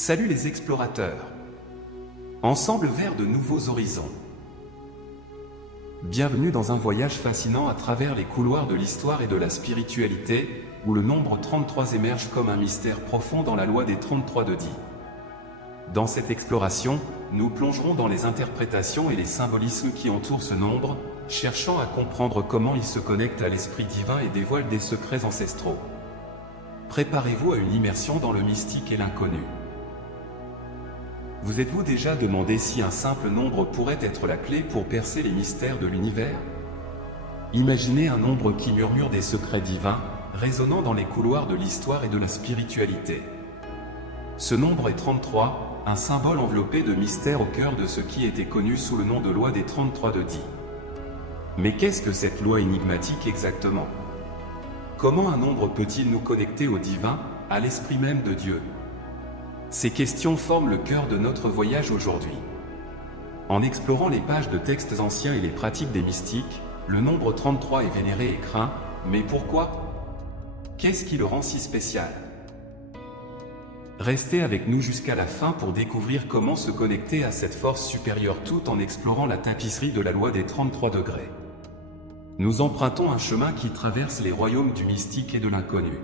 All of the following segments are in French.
Salut les explorateurs! Ensemble vers de nouveaux horizons. Bienvenue dans un voyage fascinant à travers les couloirs de l'histoire et de la spiritualité, où le nombre 33 émerge comme un mystère profond dans la loi des 33 de Di. Dans cette exploration, nous plongerons dans les interprétations et les symbolismes qui entourent ce nombre, cherchant à comprendre comment il se connecte à l'esprit divin et dévoile des secrets ancestraux. Préparez-vous à une immersion dans le mystique et l'inconnu. Vous êtes-vous déjà demandé si un simple nombre pourrait être la clé pour percer les mystères de l'univers? Imaginez un nombre qui murmure des secrets divins, résonnant dans les couloirs de l'histoire et de la spiritualité. Ce nombre est 33, un symbole enveloppé de mystère au cœur de ce qui était connu sous le nom de loi des 33 de Di. Mais qu'est-ce que cette loi énigmatique exactement? Comment un nombre peut-il nous connecter au divin, à l'esprit même de Dieu? Ces questions forment le cœur de notre voyage aujourd'hui. En explorant les pages de textes anciens et les pratiques des mystiques, le nombre 33 est vénéré et craint, mais pourquoi? Qu'est-ce qui le rend si spécial? Restez avec nous jusqu'à la fin pour découvrir comment se connecter à cette force supérieure tout en explorant la tapisserie de la loi des 33 degrés. Nous empruntons un chemin qui traverse les royaumes du mystique et de l'inconnu.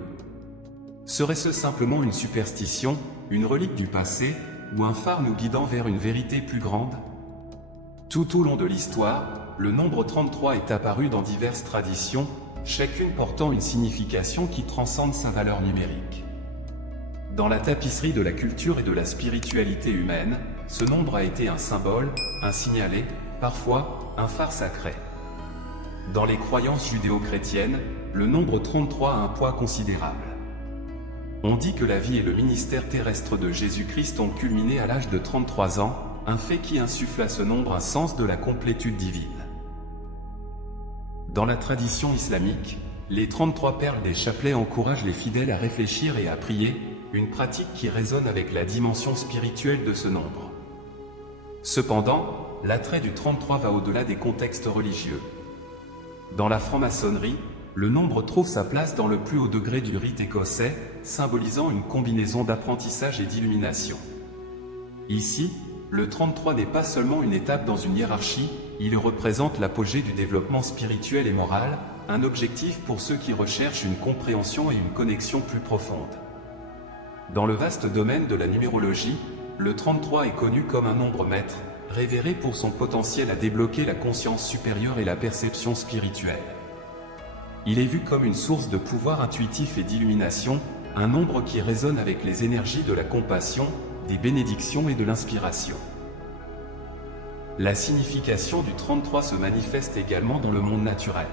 Serait-ce simplement une superstition, une relique du passé, ou un phare nous guidant vers une vérité plus grande? Tout au long de l'histoire, le nombre 33 est apparu dans diverses traditions, chacune portant une signification qui transcende sa valeur numérique. Dans la tapisserie de la culture et de la spiritualité humaine, ce nombre a été un symbole, un signalet, parfois, un phare sacré. Dans les croyances judéo-chrétiennes, le nombre 33 a un poids considérable. On dit que la vie et le ministère terrestre de Jésus-Christ ont culminé à l'âge de 33 ans, un fait qui insuffle à ce nombre un sens de la complétude divine. Dans la tradition islamique, les 33 perles des chapelets encouragent les fidèles à réfléchir et à prier, une pratique qui résonne avec la dimension spirituelle de ce nombre. Cependant, l'attrait du 33 va au-delà des contextes religieux. Dans la franc-maçonnerie, le nombre trouve sa place dans le plus haut degré du rite écossais, symbolisant une combinaison d'apprentissage et d'illumination. Ici, le 33 n'est pas seulement une étape dans une hiérarchie, il représente l'apogée du développement spirituel et moral, un objectif pour ceux qui recherchent une compréhension et une connexion plus profonde. Dans le vaste domaine de la numérologie, le 33 est connu comme un nombre maître, révéré pour son potentiel à débloquer la conscience supérieure et la perception spirituelle. Il est vu comme une source de pouvoir intuitif et d'illumination, un nombre qui résonne avec les énergies de la compassion, des bénédictions et de l'inspiration. La signification du 33 se manifeste également dans le monde naturel.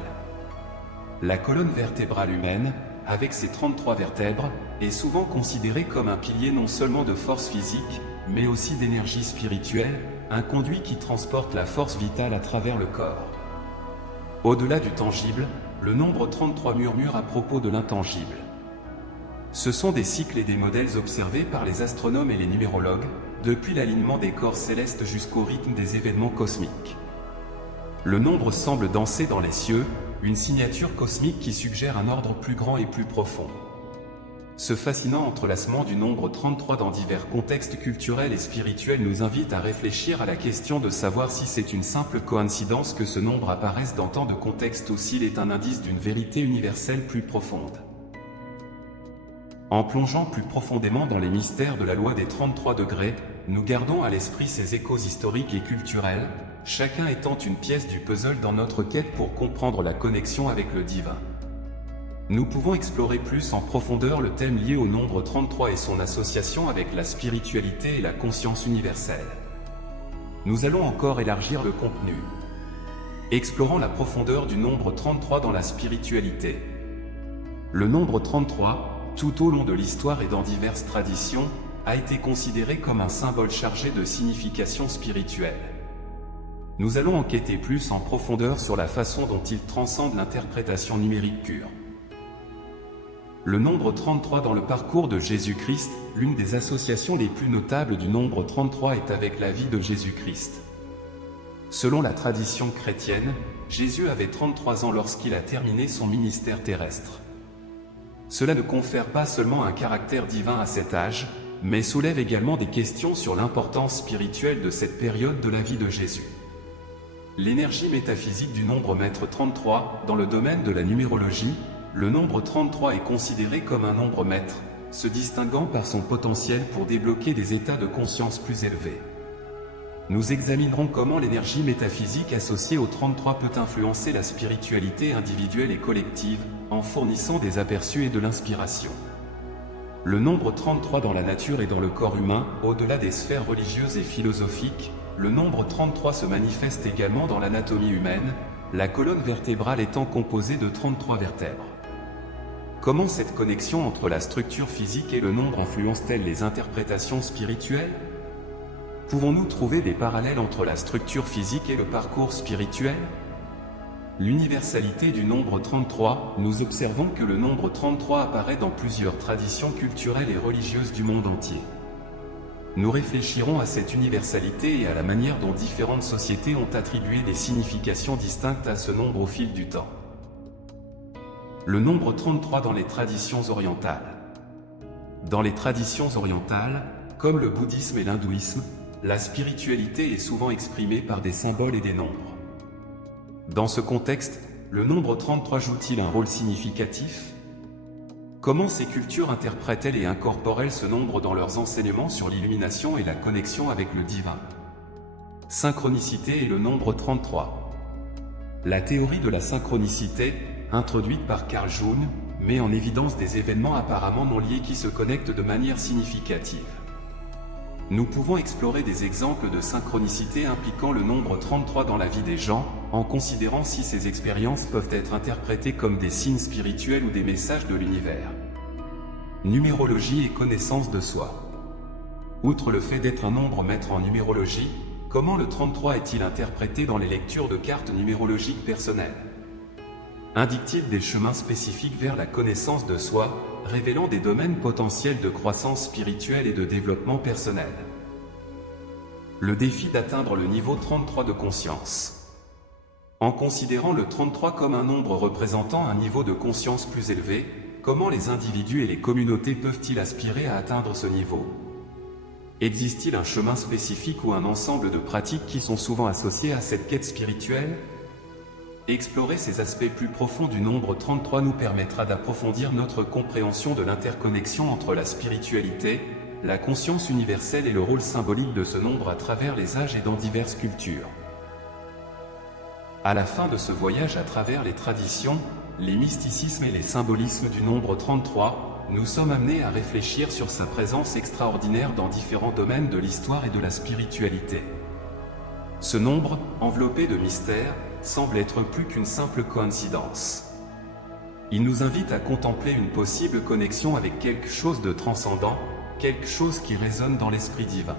La colonne vertébrale humaine, avec ses 33 vertèbres, est souvent considérée comme un pilier non seulement de force physique, mais aussi d'énergie spirituelle, un conduit qui transporte la force vitale à travers le corps. Au-delà du tangible, le nombre 33 murmure à propos de l'intangible. Ce sont des cycles et des modèles observés par les astronomes et les numérologues, depuis l'alignement des corps célestes jusqu'au rythme des événements cosmiques. Le nombre semble danser dans les cieux, une signature cosmique qui suggère un ordre plus grand et plus profond. Ce fascinant entrelacement du nombre 33 dans divers contextes culturels et spirituels nous invite à réfléchir à la question de savoir si c'est une simple coïncidence que ce nombre apparaisse dans tant de contextes ou s'il est un indice d'une vérité universelle plus profonde. En plongeant plus profondément dans les mystères de la loi des 33 degrés, nous gardons à l'esprit ces échos historiques et culturels, chacun étant une pièce du puzzle dans notre quête pour comprendre la connexion avec le divin. Nous pouvons explorer plus en profondeur le thème lié au nombre 33 et son association avec la spiritualité et la conscience universelle. Nous allons encore élargir le contenu, explorant la profondeur du nombre 33 dans la spiritualité. Le nombre 33, tout au long de l'histoire et dans diverses traditions, a été considéré comme un symbole chargé de signification spirituelle. Nous allons enquêter plus en profondeur sur la façon dont il transcende l'interprétation numérique pure. Le nombre 33 dans le parcours de Jésus-Christ, l'une des associations les plus notables du nombre 33 est avec la vie de Jésus-Christ. Selon la tradition chrétienne, Jésus avait 33 ans lorsqu'il a terminé son ministère terrestre. Cela ne confère pas seulement un caractère divin à cet âge, mais soulève également des questions sur l'importance spirituelle de cette période de la vie de Jésus. L'énergie métaphysique du nombre maître 33, dans le domaine de la numérologie, le nombre 33 est considéré comme un nombre maître, se distinguant par son potentiel pour débloquer des états de conscience plus élevés. Nous examinerons comment l'énergie métaphysique associée au 33 peut influencer la spiritualité individuelle et collective, en fournissant des aperçus et de l'inspiration. Le nombre 33 dans la nature et dans le corps humain, au-delà des sphères religieuses et philosophiques, le nombre 33 se manifeste également dans l'anatomie humaine, la colonne vertébrale étant composée de 33 vertèbres. Comment cette connexion entre la structure physique et le nombre influence-t-elle les interprétations spirituelles ? Pouvons-nous trouver des parallèles entre la structure physique et le parcours spirituel ? L'universalité du nombre 33, nous observons que le nombre 33 apparaît dans plusieurs traditions culturelles et religieuses du monde entier. Nous réfléchirons à cette universalité et à la manière dont différentes sociétés ont attribué des significations distinctes à ce nombre au fil du temps. Le nombre 33 dans les traditions orientales. Dans les traditions orientales, comme le bouddhisme et l'hindouisme, la spiritualité est souvent exprimée par des symboles et des nombres. Dans ce contexte, le nombre 33 joue-t-il un rôle significatif ? Comment ces cultures interprètent-elles et incorporent-elles ce nombre dans leurs enseignements sur l'illumination et la connexion avec le divin ? Synchronicité et le nombre 33. La théorie de la synchronicité, introduite par Carl Jung, met en évidence des événements apparemment non liés qui se connectent de manière significative. Nous pouvons explorer des exemples de synchronicité impliquant le nombre 33 dans la vie des gens, en considérant si ces expériences peuvent être interprétées comme des signes spirituels ou des messages de l'univers. Numérologie et connaissance de soi. Outre le fait d'être un nombre maître en numérologie, comment le 33 est-il interprété dans les lectures de cartes numérologiques personnelles ? Indique-t-il des chemins spécifiques vers la connaissance de soi, révélant des domaines potentiels de croissance spirituelle et de développement personnel. Le défi d'atteindre le niveau 33 de conscience. En considérant le 33 comme un nombre représentant un niveau de conscience plus élevé, comment les individus et les communautés peuvent-ils aspirer à atteindre ce niveau ? Existe-t-il un chemin spécifique ou un ensemble de pratiques qui sont souvent associées à cette quête spirituelle ? Explorer ces aspects plus profonds du nombre 33 nous permettra d'approfondir notre compréhension de l'interconnexion entre la spiritualité, la conscience universelle et le rôle symbolique de ce nombre à travers les âges et dans diverses cultures. À la fin de ce voyage à travers les traditions, les mysticismes et les symbolismes du nombre 33, nous sommes amenés à réfléchir sur sa présence extraordinaire dans différents domaines de l'histoire et de la spiritualité. Ce nombre, enveloppé de mystère, semble être plus qu'une simple coïncidence. Il nous invite à contempler une possible connexion avec quelque chose de transcendant, quelque chose qui résonne dans l'esprit divin.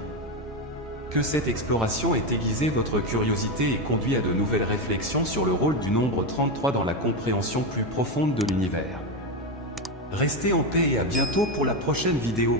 Que cette exploration ait aiguisé votre curiosité et conduit à de nouvelles réflexions sur le rôle du nombre 33 dans la compréhension plus profonde de l'univers. Restez en paix et à bientôt pour la prochaine vidéo.